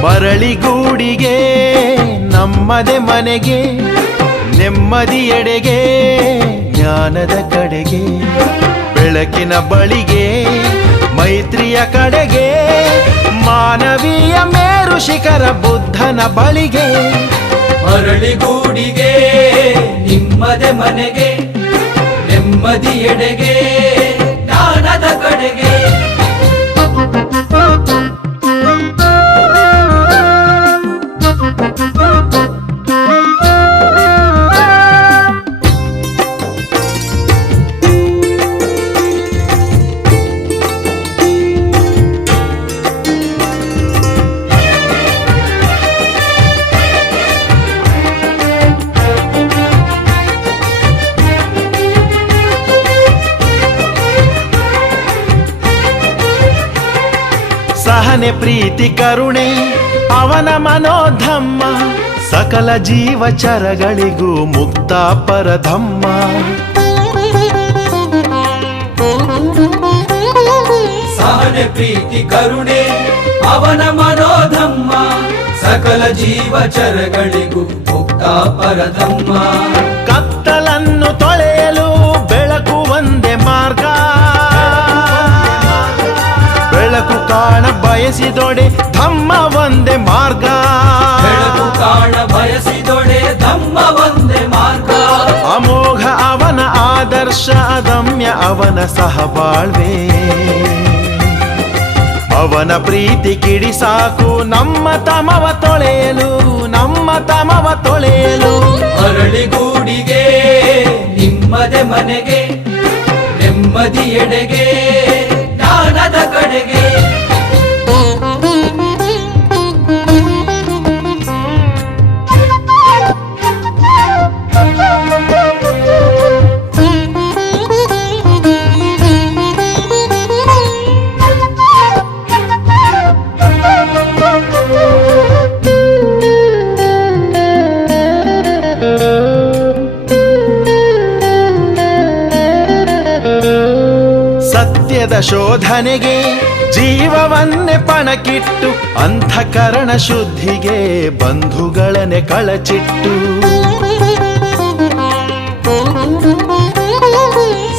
ಮರಳಿಗೂಡಿಗೆ ನಮ್ಮದೆ ಮನೆಗೆ ನೆಮ್ಮದಿಯೆಡೆಗೆ ಜ್ಞಾನದ ಕಡೆಗೆ ಬೆಳಕಿನ ಬಳಿಗೆ ಮೈತ್ರಿಯ ಕಡೆಗೆ ಮಾನವೀಯ ಮೇರು ಶಿಖರ ಬುದ್ಧನ ಬಳಿಗೆ ಮರಳಿಗೂಡಿಗೆ ನಿಮ್ಮದೆ ಮನೆಗೆ ನೆಮ್ಮದಿಯೆಡೆಗೆ ಜ್ಞಾನದ ಕಡೆಗೆ ಸಹನೆ ಪ್ರೀತಿ ಕರುಣೆ ಅವನ ಮನೋಧಮ್ಮ ಸಕಲ ಜೀವಚರಗಳಿಗೂ ಮುಕ್ತ ಪರಧಮ್ಮ ಸಹನೆ ಪ್ರೀತಿ ಕರುಣೆ ಅವನ ಮನೋಧಮ್ಮ ಸಕಲ ಜೀವಚರಗಳಿಗೂ ಮುಕ್ತ ಪರಧಮ್ಮ ಕತ್ತಲನ್ನು ತೊಳೆಯಲು ಬೆಳಕು ಒಂದೇ ಮಾರ್ಗ ಬೆಳಕು ಕಾಣ ಬಯಸಿದೊಡೆ ಧಮ್ಮ ಒಂದೇ ಮಾರ್ಗ ಬೆಳಕು ಕಾಣ ಬಯಸಿದೊಡೆ ಧಮ್ಮ ಒಂದೇ ಮಾರ್ಗ ಅಮೋಘ ಅವನ ಆದರ್ಶ ಅದಮ್ಯ ಅವನ ಸಹಬಾಳ್ವೆ ಅವನ ಪ್ರೀತಿ ಕಿಡಿ ಸಾಕು ನಮ್ಮ ತಮವ ತೊಳೆಯಲು ನಮ್ಮ ತಮವ ತೊಳೆಯಲು ಮರಳಿಗೂಡಿಗೆ ನಿಮ್ಮದೆ ಮನೆಗೆ ನೆಮ್ಮದಿಯೆಡೆಗೆ ಜ್ಞಾನದ ಕಡೆಗೆ ಸತ್ಯದ ಶೋಧನೆಗೆ ಜೀವವನ್ನೇ ಪಣಕ್ಕಿಟ್ಟು ಅಂತಃಕರಣ ಶುದ್ಧಿಗೆ ಬಂಧುಗಳನ್ನೇ ಕಳಚಿಟ್ಟು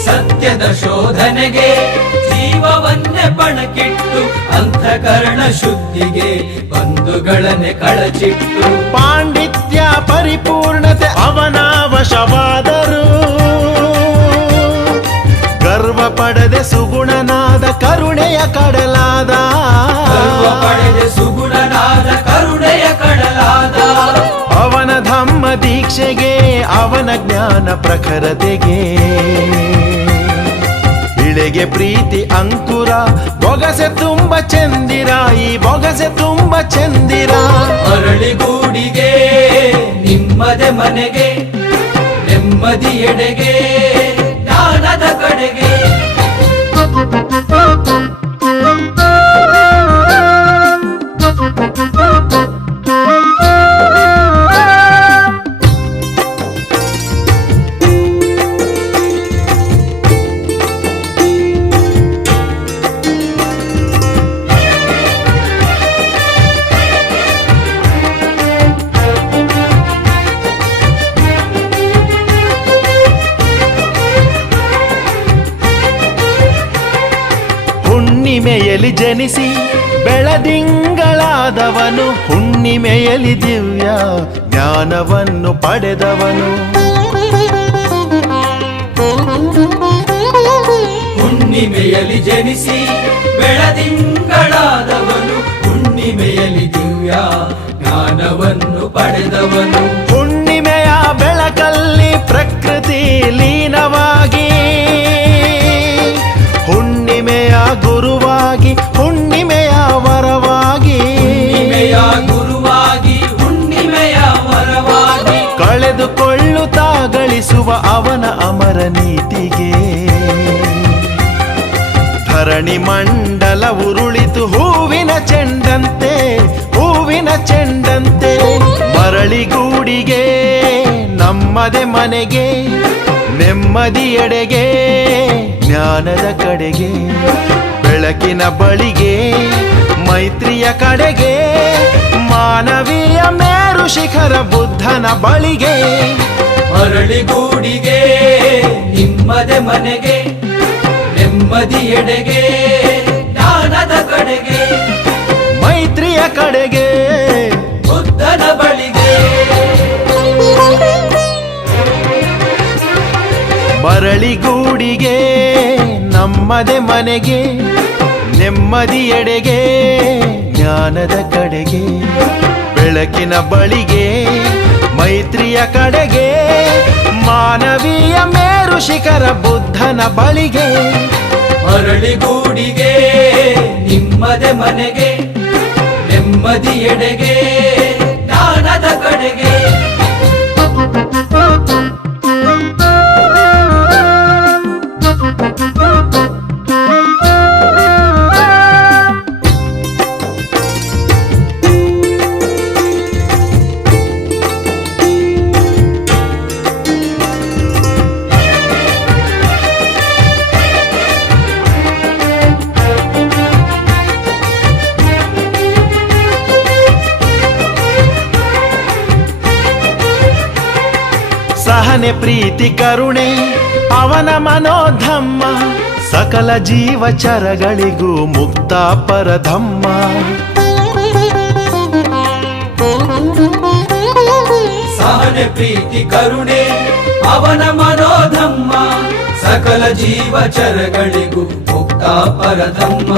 ಸತ್ಯದ ಶೋಧನೆಗೆ ಜೀವವನ್ನೇ ಪಣಕ್ಕಿಟ್ಟು ಅಂತಃಕರಣ ಶುದ್ಧಿಗೆ ಬಂಧುಗಳನ್ನೇ ಕಳಚಿಟ್ಟು ಪಾಂಡಿತ್ಯ ಪರಿಪೂರ್ಣತೆ ಅವನ ವಶವಾದರು ಗರ್ವ ಪಡೆದೆ ಸುಗುಣನಾದ ಕರುಣೆಯ ಕಡಲಾದ ಗರ್ವ ಪಡೆದೆ ಸುಗುಣನಾದ ಕರುಣೆಯ ಕಡಲಾದ ಅವನ ಧಮ್ಮ ದೀಕ್ಷೆಗೆ ಅವನ ಜ್ಞಾನ ಪ್ರಖರತೆಗೆ ಇಳೆಗೆ ಪ್ರೀತಿ ಅಂಕುರ ಬೊಗಸೆ ತುಂಬ ಚಂದಿರ ಈ ಬೊಗಸೆ ತುಂಬ ಚಂದಿರ ಮರಳಿಗೂಡಿಗೆ ನಿಮ್ಮದೆ ಮನೆಗೆ ನೆಮ್ಮದಿಯೆಡೆಗೆ ಜ್ಞಾನದ ಕಡೆಗೆ ಹುಣ್ಣಿಮೆಯಲ್ಲಿ ಜನಿಸಿ ಬೆಳದಿಂಗಳಾದವನು ಹುಣ್ಣಿಮೆಯಲ್ಲಿ ದಿವ್ಯ ಜ್ಞಾನವನ್ನು ಪಡೆದವನು ಹುಣ್ಣಿಮೆಯಲ್ಲಿ ಜನಿಸಿ ಬೆಳದಿಂಗಳಾದವನು ಹುಣ್ಣಿಮೆಯಲ್ಲಿ ದಿವ್ಯ ಜ್ಞಾನವನ್ನು ಪಡೆದವನು ಹುಣ್ಣಿಮೆಯ ಬೆಳಕಲ್ಲಿ ಪ್ರಕೃತಿ ಲೀನವಾಗಿ ಗುರುವಾಗಿ ಹುಣ್ಣಿಮೆಯ ವರವಾಗಿ ಹುಣ್ಣಿಮೆಯ ಗುರುವಾಗಿ ಹುಣ್ಣಿಮೆಯ ವರವಾಗಿ ಕಳೆದುಕೊಳ್ಳುತ್ತಾ ಗಳಿಸುವ ಅವನ ಅಮರ ನೀತಿಗೆ ಧರಣಿ ಮಂಡಲ ಉರುಳಿತು ಹೂವಿನ ಚೆಂಡಂತೆ ಹೂವಿನ ಚೆಂಡಂತೆ ಮರಳಿಗೂಡಿಗೆ ನಮ್ಮದೆ ಮನೆಗೆ ನೆಮ್ಮದಿಯೆಡೆಗೆ ಜ್ಞಾನದ ಕಡೆಗೆ ಬೆಳಕಿನ ಬಳಿಗೆ ಮೈತ್ರಿಯ ಕಡೆಗೆ ಮಾನವೀಯ ಮೇರು ಶಿಖರ ಬುದ್ಧನ ಬಳಿಗೆ ಮರಳಿಗೂಡಿಗೆ ನಿಮ್ಮದೆ ಮನೆಗೆ ನೆಮ್ಮದಿಯೆಡೆಗೆ ಜ್ಞಾನದ ಕಡೆಗೆ ಮೈತ್ರಿಯ ಕಡೆಗೆ ಬುದ್ಧನ ಬಳಿಗೆ ಮರಳಿಗೂಡಿಗೆ ನಮ್ಮದೆ ಮನೆಗೆ ನೆಮ್ಮದಿಯೆಡೆಗೆ ಜ್ಞಾನದ ಕಡೆಗೆ ಬೆಳಕಿನ ಬಳಿಗೆ ಮೈತ್ರಿಯ ಕಡೆಗೆ ಮಾನವೀಯ ಮೇರು ಶಿಖರ ಬುದ್ಧನ ಬಳಿಗೆ ಮರಳಿಗೂಡಿಗೆ ನಿಮ್ಮದೆ ಮನೆಗೆ ನೆಮ್ಮದಿಯೆಡೆಗೆ ಜ್ಞಾನದ ಕಡೆಗೆ ಸಹನೆ ಪ್ರೀತಿ ಕರುಣೆ ಅವನ ಮನೋಧಮ್ಮ ಸಕಲ ಜೀವಚರಗಳಿಗೂ ಮುಕ್ತ ಪರಧಮ್ಮ ಸಹನೆ ಪ್ರೀತಿ ಕರುಣೆ ಅವನ ಮನೋಧಮ್ಮ ಸಕಲ ಜೀವಚರಗಳಿಗೂ ಮುಕ್ತ ಪರಧಮ್ಮ